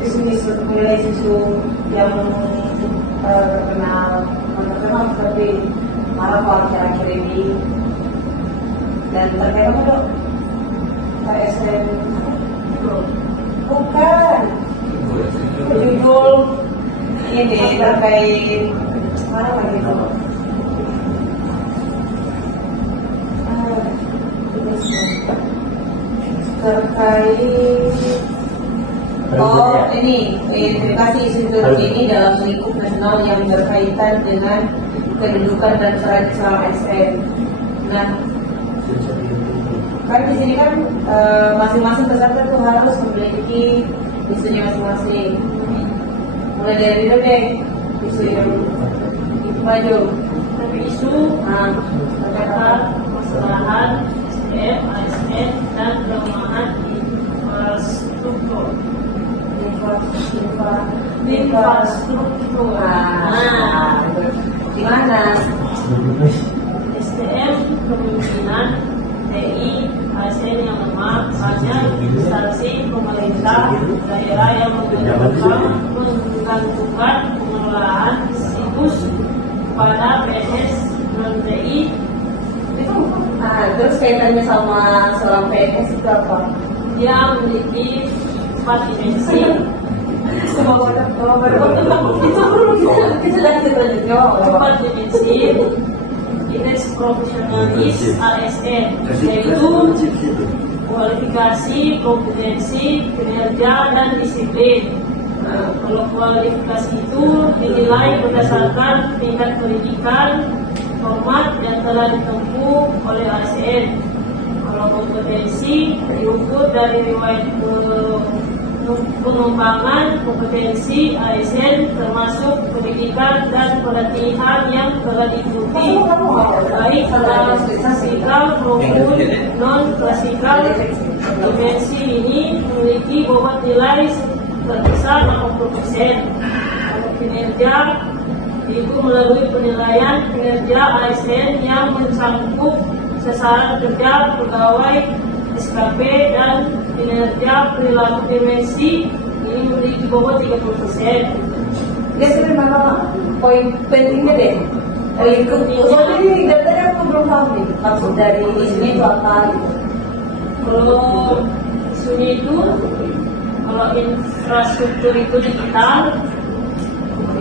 di sini mulai susu yang terkenal seperti Maroko akhir-akhir ini. Dan terkait apa dok? KSN bukan judul ini terkait mana lagi dok? Terkait ini verifikasi institut ini dalam lingkup nasional yang berkaitan dengan kedudukan dan peran seorang ASN. Nah, kan di sini kan masing-masing peserta tuh harus memiliki isunya masing-masing. Mulai dari itu deh, isu yang itu maju. Tapi isu kata masalahan SDM, ASN dan kelemahan infrastruktur. Infrastruktur. Di mana? SDM kemungkinan TI, ASN yang lemah, hanya instansi pemerintah daerah yang menggantungkan pengelolaan situs pada PNS non TI. Itu terus kaitannya sama seorang PNS itu apa? Dia memiliki 4 dimensi. Itu perlu kita lanjut jawab. 4 dimensi indeks profesionalis ASN, yaitu kualifikasi, kompetensi, kinerja, dan disiplin. Kalau kualifikasi itu dinilai berdasarkan tingkat pendidikan, format yang telah ditempuh oleh ASN. Kalau kompetensi diukur dari riwayat pengembangan kompetensi ASN termasuk pendidikan dan pelatihan yang telah diikuti baik dalam klasikal maupun non klasikal. Dimensi ini memiliki bobot nilai terbesar 80%. Kalau kinerja itu melalui penilaian kinerja ASN yang mencakup sasaran kerja pegawai SKP dan kinerja perilaku dimensi ini memiliki bobot 30%. Dia sebenarnya poin pentingnya deh. Soalnya ini datanya aku belum paham nih maksud dari isunya itu apa gitu. Kalau isunya itu, kalau infrastruktur itu digital,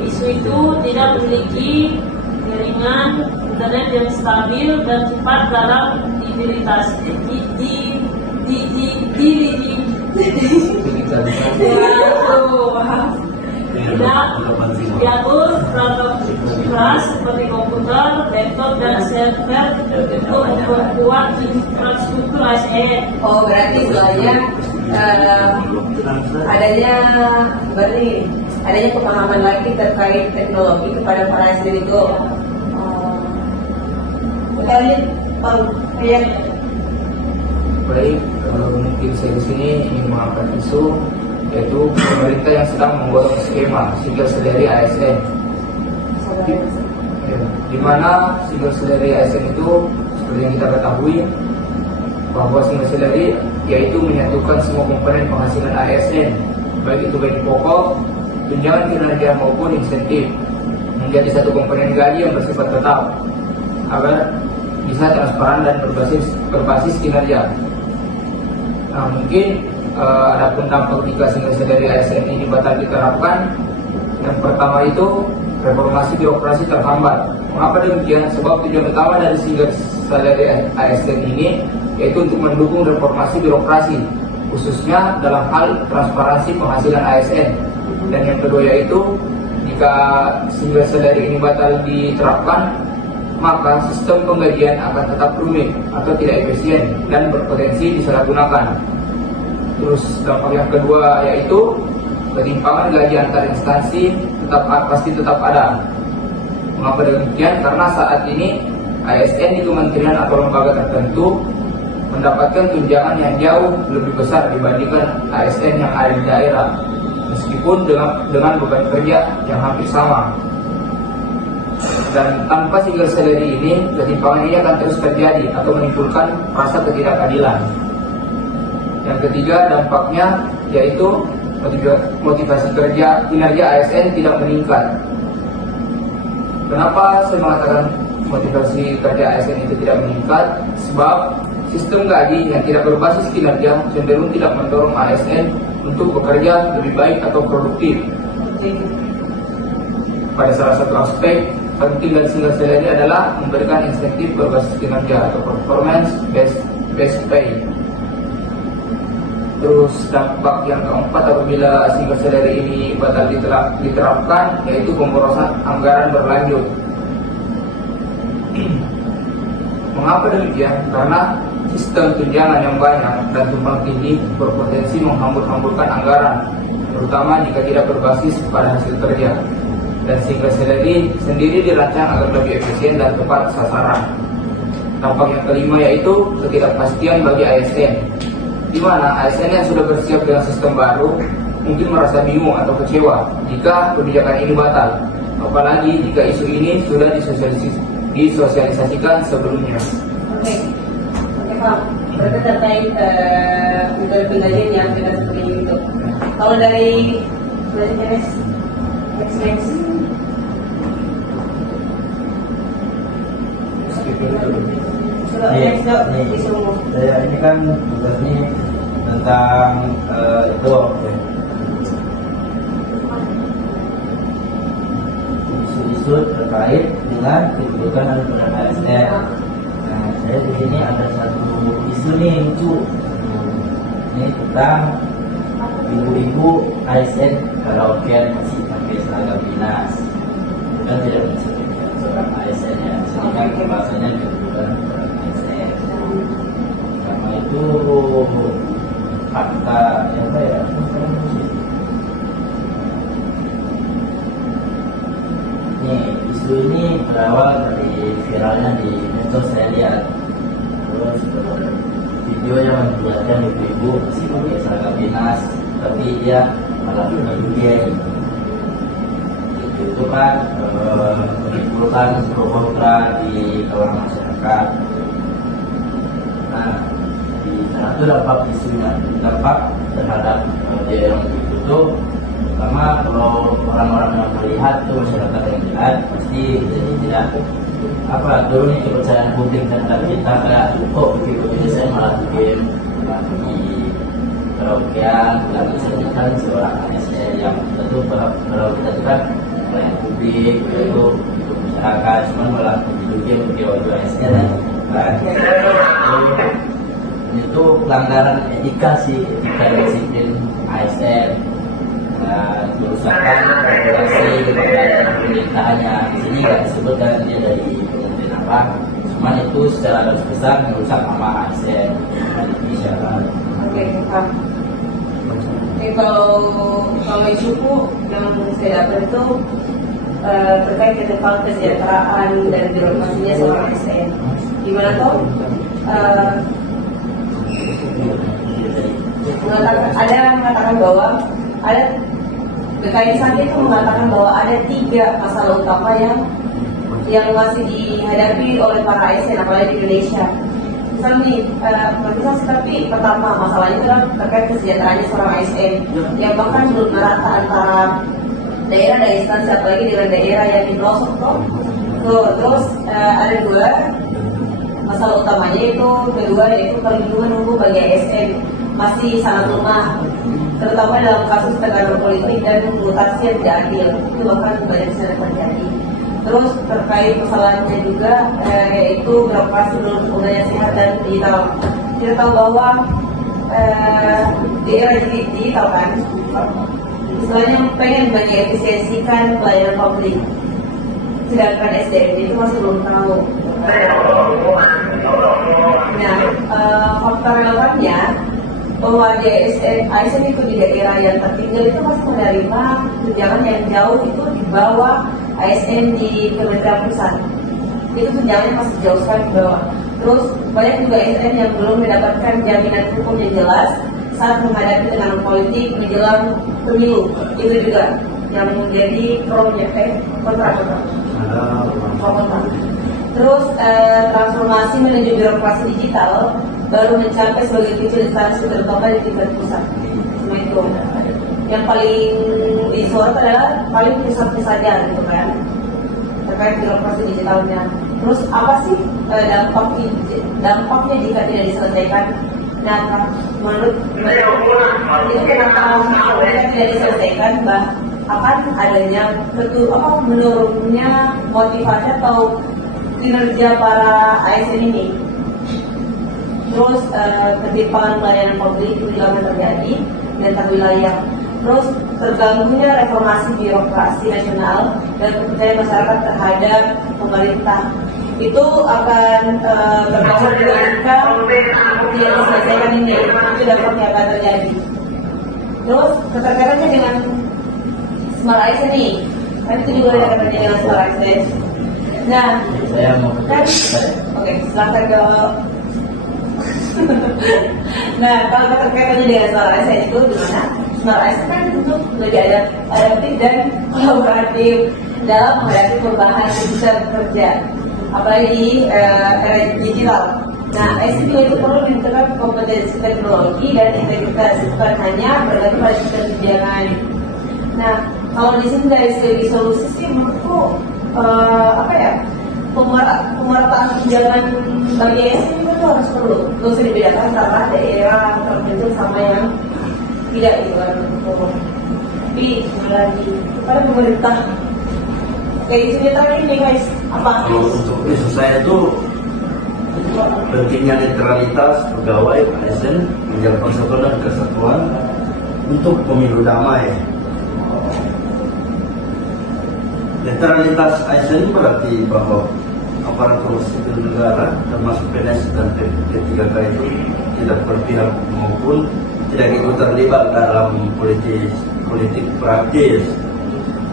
isu itu tidak memiliki jaringan internet yang stabil dan cepat dalam tidak diatur perangkat keras seperti komputer, laptop, dan server untuk memperkuat infrastruktur ASN. Oh berarti soalnya adanya pemahaman lagi terkait teknologi kepada para ASN itu. Kita lihat yang baik, mungkin saya di sini ingin mengangkat isu yaitu pemerintah yang sedang menggodok skema single salary ASN, di mana single salary ASN itu seperti yang kita ketahui bahwa single salary yaitu menyatukan semua komponen penghasilan ASN, baik itu gaji pokok, tunjangan kinerja maupun insentif menjadi satu komponen gaji yang bersifat tetap agar bisa transparan dan berbasis kinerja. Nah, mungkin adapun dampak jika single salary ASN ini batal diterapkan, yang pertama itu reformasi birokrasi terhambat. Mengapa demikian? Sebab tujuan utama dari single salary ASN ini yaitu untuk mendukung reformasi birokrasi, khususnya dalam hal transparansi penghasilan ASN. Dan yang kedua yaitu jika single salary ini batal diterapkan, maka sistem penggajian akan tetap rumit atau tidak efisien dan berpotensi disalahgunakan. Terus dampak yang kedua yaitu ketimpangan gaji antar instansi pasti tetap ada. Mengapa demikian? Karena saat ini ASN di kementerian atau lembaga tertentu mendapatkan tunjangan yang jauh lebih besar dibandingkan ASN yang ada di daerah, meskipun dengan beban kerja yang hampir sama. Dan tanpa single salary ini, ketimpangan ini akan terus terjadi atau menimbulkan rasa ketidakadilan. Yang ketiga dampaknya yaitu motivasi kinerja ASN tidak meningkat. Kenapa saya mengatakan motivasi kerja ASN itu tidak meningkat? Sebab sistem gaji yang tidak berbasis kinerja cenderung tidak mendorong ASN untuk bekerja lebih baik atau produktif. Pada salah satu aspek penting dari single salary adalah memberikan insentif berbasis kinerja atau performance based pay. Terus dampak yang keempat apabila single salary ini batal diterapkan yaitu pemborosan anggaran berlanjut. Mengapa demikian? Karena sistem tunjangan yang banyak dan tumpang tindih berpotensi menghambur-hamburkan anggaran, terutama jika tidak berbasis pada hasil kerja. Dan single salary sendiri dirancang agar lebih efisien dan tepat sasaran. Dampak yang kelima yaitu ketidakpastian bagi ASN, di mana ASN yang sudah bersiap dengan sistem baru mungkin merasa bingung atau kecewa jika kebijakan ini batal, apalagi jika isu ini sudah disosialisasikan sebelumnya. Oke, Pak. Berarti terkait metode pengajian yang tidak seperti itu. Kalau dari next. Saya ini kan tugasnya tentang itu isu-isu terkait dengan kedudukan dan peran ASN. Nah, saya di sini ada satu isu nih lucu. Ini tentang ibu-ibu ASN karaoke masih pakai seragam dinas. Kan tidak bisa seorang ASN ya. Sini kan bahasanya kedudukan peran ASN. Karena itu fakta yang saya isu ini berawal dari viralnya di medsos saya lihat. Terus video yang memperlihatkan ibu-ibu masih pakai seragam dinas, tapi dia malah bergaya. Itu kan menimbulkan pro kontra di kalangan masyarakat. Nah, di sana itu dampak isunya, dampak terhadap dia yang itu. Pertama, kalau orang-orang yang melihat itu masyarakat yang melihat pasti jadi tidak turun kepercayaan publik terhadap kita, kayak begitu ini saya malah bikin di karaokean, lalu saya kan seorang ASN yang tentu kalau kita juga pelayan publik itu masyarakat, cuman malah hidupnya bagi wajah ASN kan itu pelanggaran etika sih, etika disiplin ASN. Kerusakan regulasi kepada pemerintahannya. Di sini nggak disebutkan dia dari kementerian apa, cuman itu secara garis besar merusak nama ASN Indonesia. Oke, Pak. Kalau isu yang saya dapat itu terkait dengan kesejahteraan dan birokrasinya seorang ASN. Gimana toh? Ada mengatakan bahwa ada BKN Sandi itu mengatakan bahwa ada 3 masalah utama yang masih dihadapi oleh para ASN apalagi di Indonesia. Misalnya tapi pertama masalahnya adalah terkait kesejahteraannya seorang ASN yang bahkan belum merata antara daerah dan instansi apalagi dengan daerah yang di pelosok toh. Terus ada 2 masalah utamanya yaitu perlindungan hukum bagi ASN masih sangat lemah, terutama dalam kasus tekanan politik dan mutasi yang tidak adil, itu bahkan banyak bisa terjadi. Terus terkait masalahnya juga yaitu birokrasi belum sebenarnya sehat dan digital. Kita tahu bahwa di era digital kan, istilahnya pengen mengefisiensikan pelayanan publik, sedangkan SDM itu masih belum tahu. Nah, faktor relevannya bahwa di ASN itu di daerah yang tertinggal itu masih menerima tunjangan yang jauh itu di bawah ASN di Kementerian Pusat. Itu tunjangannya masih jauh sekali di bawah. Terus banyak juga ASN yang belum mendapatkan jaminan hukum yang jelas saat menghadapi tekanan politik menjelang pemilu. Itu juga yang menjadi kontra. Terus transformasi menuju birokrasi digital baru mencapai sebagai kecil instansi terutama di tingkat pusat. Semua itu. yang paling disorot adalah paling pusat saja gitu kan, terkait birokrasi digitalnya. Terus apa sih dampaknya jika tidak diselesaikan? Nah, menurut itu kenapa tidak diselesaikan, akan adanya menurunnya motivasi atau kinerja para ASN ini. Terus ketimpangan pelayanan publik juga akan terjadi di antar wilayah. Terus terganggunya reformasi birokrasi nasional dan kepercayaan masyarakat terhadap pemerintah. Itu akan berdampak juga jika tidak diselesaikan ini. Itu dampaknya akan terjadi. Terus keterkaitannya dengan Smart ASN nih, kan itu juga ada kaitannya dengan Smart ASN. Nah, kan, oke, silakan ke. Nah, kalau keterkaitannya dengan Smart ASN itu gimana? Smart ASN kan untuk lebih adaptif dan kolaboratif dalam menghadapi perubahan digital bekerja, apalagi di era digital. Nah, ASN juga itu perlu menunjukkan kompetensi teknologi dan integritas, bukan hanya bergantung pada sistem kebijakan. Nah, kalau di sini dari segi solusi sih menurutku pemerataan kebijakan bagi ASN itu harus perlu. Terus dibedakan sama daerah terpencil sama yang tidak gitu kan. Tapi lagi kepada pemerintah. Kayak isu terakhir nih guys, apa? Kalau untuk isu saya itu pentingnya netralitas pegawai ASN menjaga persatuan dan kesatuan untuk pemilu damai. Netralitas ASN berarti bahwa aparatur sipil negara termasuk PNS dan P3K itu tidak berpihak maupun tidak ikut terlibat dalam politik praktis,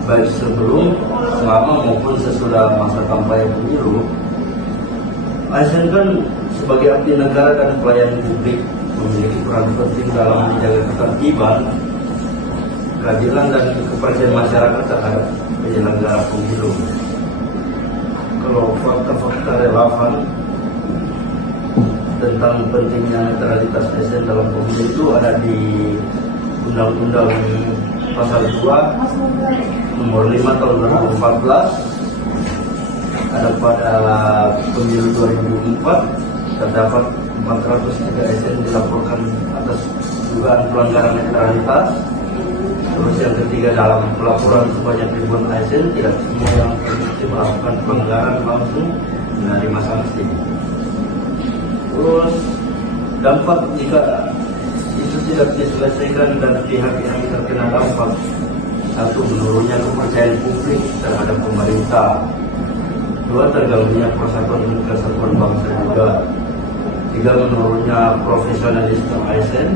baik sebelum, selama maupun sesudah masa kampanye pemilu. ASN kan sebagai abdi negara dan pelayan publik memiliki peran penting dalam menjaga ketertiban, keadilan dan kepercayaan masyarakat terhadap penyelenggara pemilu. Kalau fakta-fakta relevan tentang pentingnya netralitas ASN dalam pemilu itu ada di Undang-Undang Pasal 2 Nomor 5 Tahun 2014. Ada pada pemilu 2004 terdapat 403 ASN dilaporkan atas dugaan pelanggaran netralitas. Terus yang ketiga, dalam pelaporan sebanyak ribuan ASN tidak semua yang terbukti melakukan pelanggaran langsung menerima sanksi. Terus dampak jika itu tidak diselesaikan dan pihak yang terkena dampak: satu, menurunnya kepercayaan publik terhadap pemerintah. Dua, terganggunya persatuan dan kesatuan bangsa juga. Tiga, menurunnya profesionalisme ASN.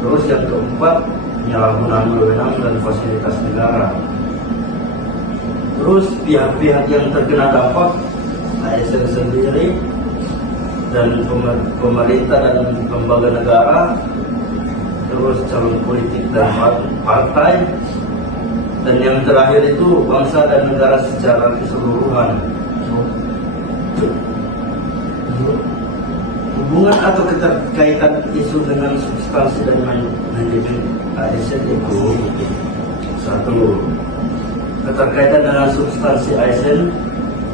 Terus yang keempat, penyalahgunaan wewenang dan fasilitas negara. Terus pihak-pihak yang terkena dampak, ASN sendiri dan pemerintah dan lembaga negara, terus calon politik dan partai, dan yang terakhir itu bangsa dan negara secara keseluruhan. Hubungan atau keterkaitan isu dengan substansi dan manajemen ASN itu: satu, keterkaitan dengan substansi ASN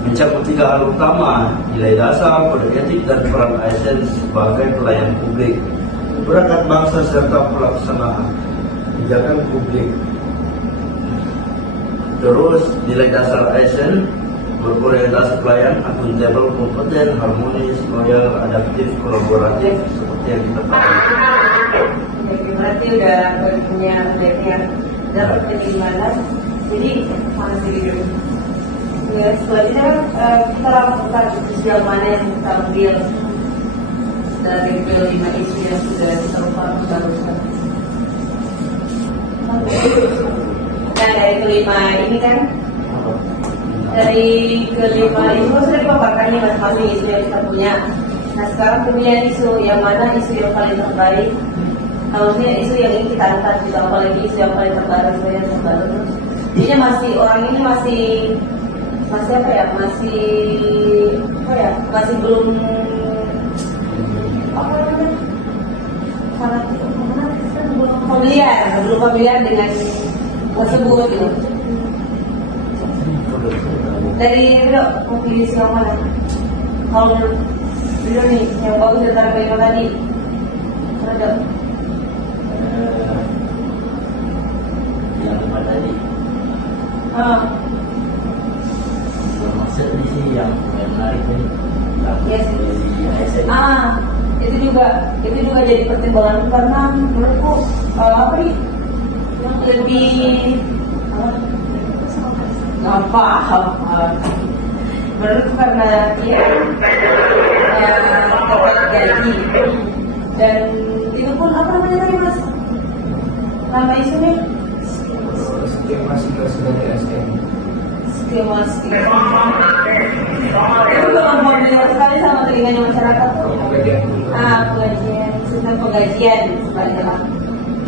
mencakup tiga hal utama: nilai dasar, kode etik, dan peran ASN sebagai pelayan publik, perangkat bangsa, serta pelaksanaan kebijakan publik. Terus nilai dasar ASN berorientasi pelayan, akuntabel, kompeten, harmonis, loyal, adaptif, kolaboratif, seperti yang kita tahu. Berarti udah punya dapat gimana? Jadi masih gitu. Ya, selanjutnya kita lakukan sejauh mana yang kita ambil dari kelima isu yang sudah kita lakukan. Nah, dari kelima ini kan, dari kelima isu sudah dipaparkan nih masing-masing isu yang kita punya. Nah, sekarang pemilihan isu yang mana isu yang paling terbaik? Maksudnya isu yang ingin kita angkat, gitu, apalagi isu yang paling terbaru, Jadinya orang ini masih belum fanatik belum familiar dengan tersebut gitu. Dari Ridho, mau pilih siapa mana? Kalau menurut Ridho nih, yang bagus antara Beno tadi, Ridho. Yang lima tadi. Maksud ini sih yang menarik ini. Yes. Dari ASN. Itu juga jadi pertimbangan karena menurutku apa nih yang lebih nggak paham. Menurutku karena dia terkait gaji dan itu pun apa namanya tadi mas? Nama isunya? Skema sigos dari ASN. Skema. Itu memang familiar sekali sama telinganya masyarakat tuh. Penggajian. Pengajian, sistem penggajian sebaliknya.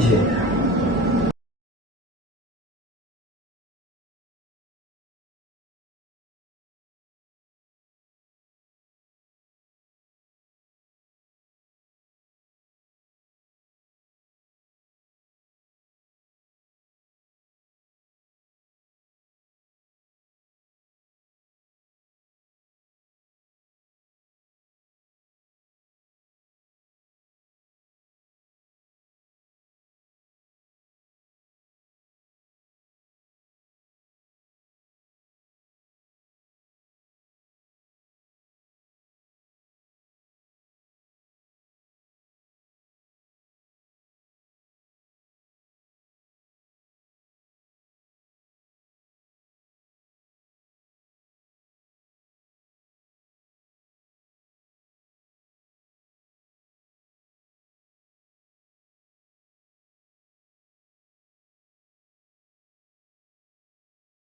Iya.